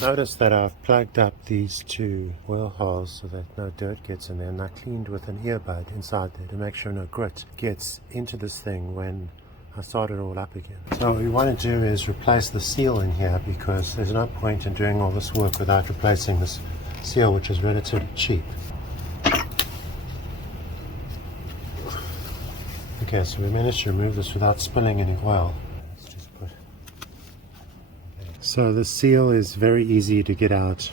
Notice that I've plugged up these two oil holes so that no dirt gets in there, and I cleaned with an earbud inside there to make sure no grit gets into this thing when I start it all up again. So what we want to do is replace the seal in here, because there's no point in doing all this work without replacing this seal, which is relatively cheap. Okay, so we managed to remove this without spilling any oil. So the seal is very easy to get out.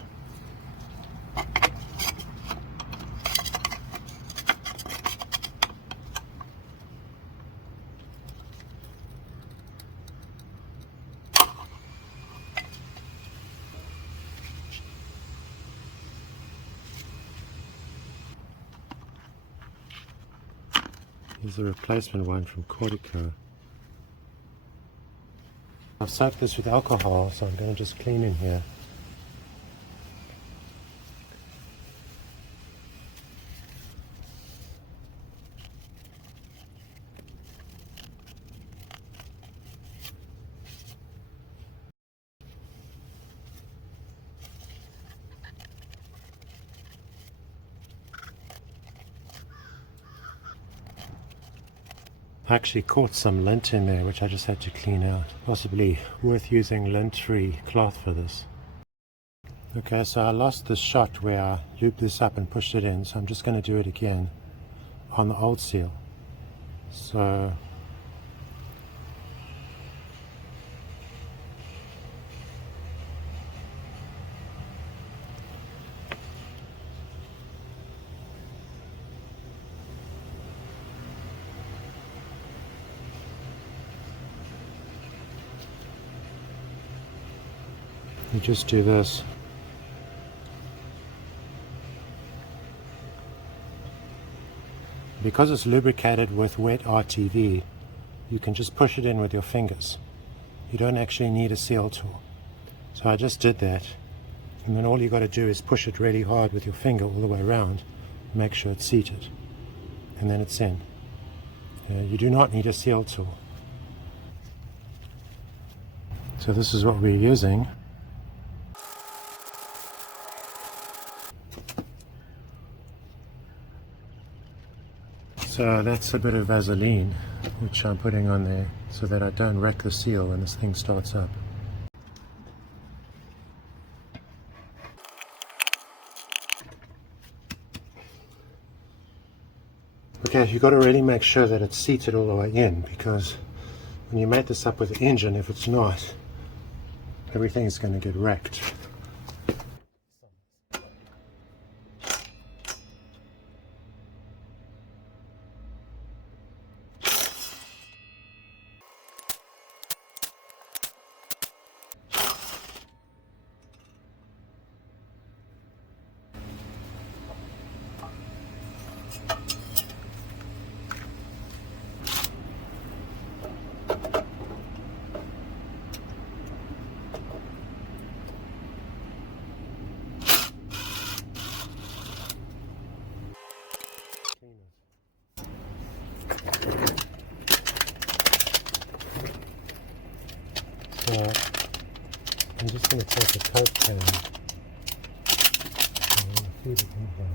Here's a replacement one from Cortico. I've soaked this with alcohol, so I'm going to just clean in here. I actually caught some lint in there, which I just had to clean out. Possibly worth using lint-free cloth for this. Okay, so I lost this shot where I looped this up and pushed it in, so I'm just going to do it again on the old seal. So you just do this. Because it's lubricated with wet RTV, you can just push it in with your fingers. You don't actually need a seal tool. So I just did that, and then all you got to do is push it really hard with your finger all the way around, make sure it's seated, and then it's in. You do not need a seal tool. So this is what we're using. So that's a bit of Vaseline, which I'm putting on there so that I don't wreck the seal when this thing starts up. Okay, you've got to really make sure that it's seated all the way in, because when you mate this up with the engine, if it's not, everything's going to get wrecked. So I'm just going to take a Coke can and feed it in here.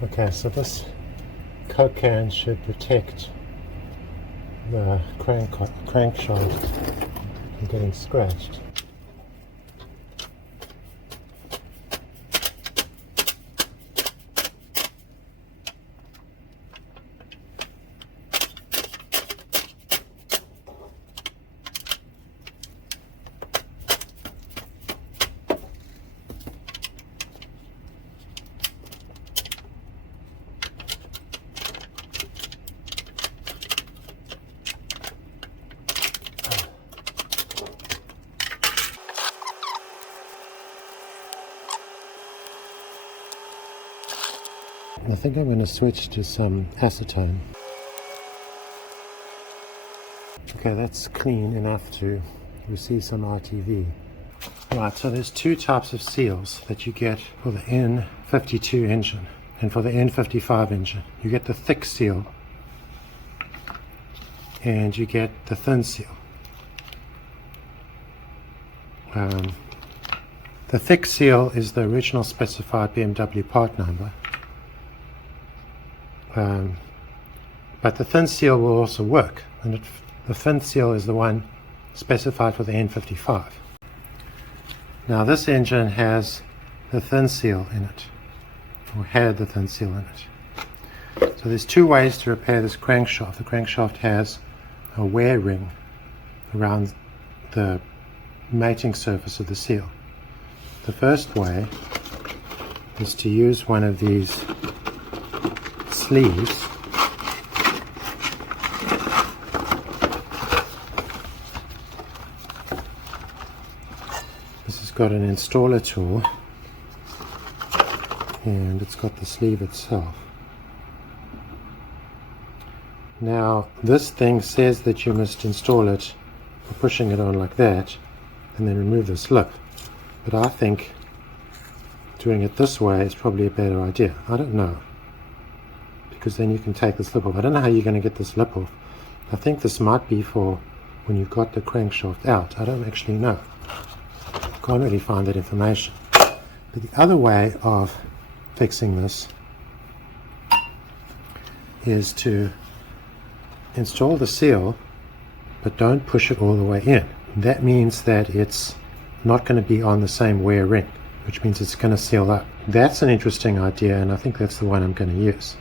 Okay, so this Coke can should protect the crankshaft from getting scratched. I think I'm going to switch to some acetone. Okay, that's clean enough to receive some RTV. Right, so there's two types of seals that you get for the N52 engine and for the N55 engine. You get the thick seal and you get the thin seal. The thick seal is the original specified BMW part number, but the thin seal will also work, and the thin seal is the one specified for the N55. Now this engine has the thin seal in it, or had the thin seal in it. So there's two ways to repair this crankshaft. The crankshaft has a wear ring around the mating surface of the seal. The first way is to use one of these sleeves This has got an installer tool and it's got the sleeve itself. Now this thing says that you must install it by pushing it on like that and then remove the slip, but I think doing it this way is probably a better idea. I don't know, because then you can take the slip off. I don't know how you're going to get the slip off. I think this might be for when you've got the crankshaft out. I don't actually know. Can't really find that information. But the other way of fixing this is to install the seal, but don't push it all the way in. That means that it's not going to be on the same wear ring, which means it's going to seal up. That's an interesting idea, and I think that's the one I'm going to use.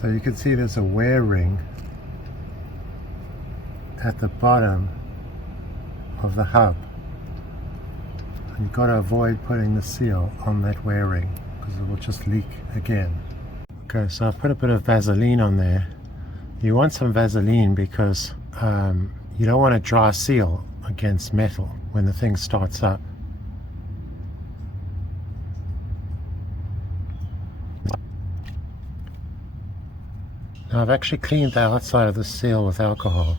So you can see there's a wear ring at the bottom of the hub. And you've got to avoid putting the seal on that wear ring because it will just leak again. Okay, so I've put a bit of Vaseline on there. You want some Vaseline because you don't want a dry seal against metal when the thing starts up. Now I've actually cleaned the outside of the seal with alcohol.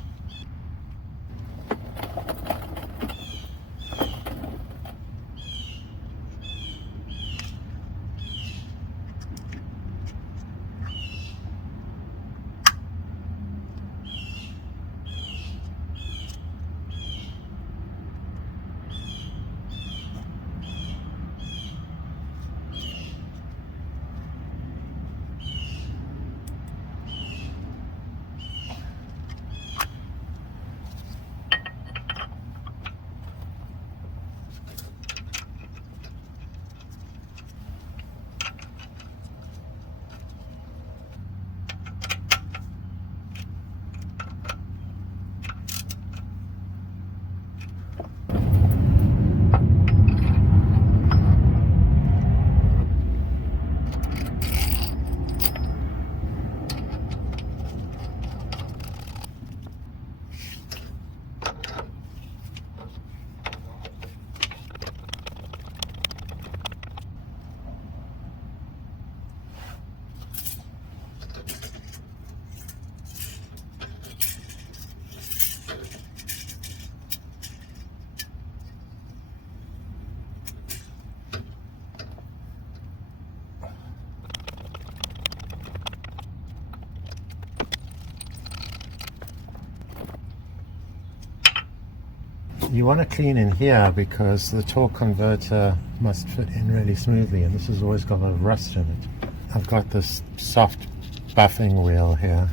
You want to clean in here because the torque converter must fit in really smoothly, and this has always got a lot of rust in it. I've got this soft buffing wheel here.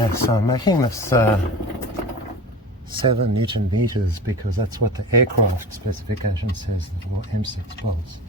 Okay, so I'm making this 7 Newton meters because that's what the aircraft specification says for M6 bolts.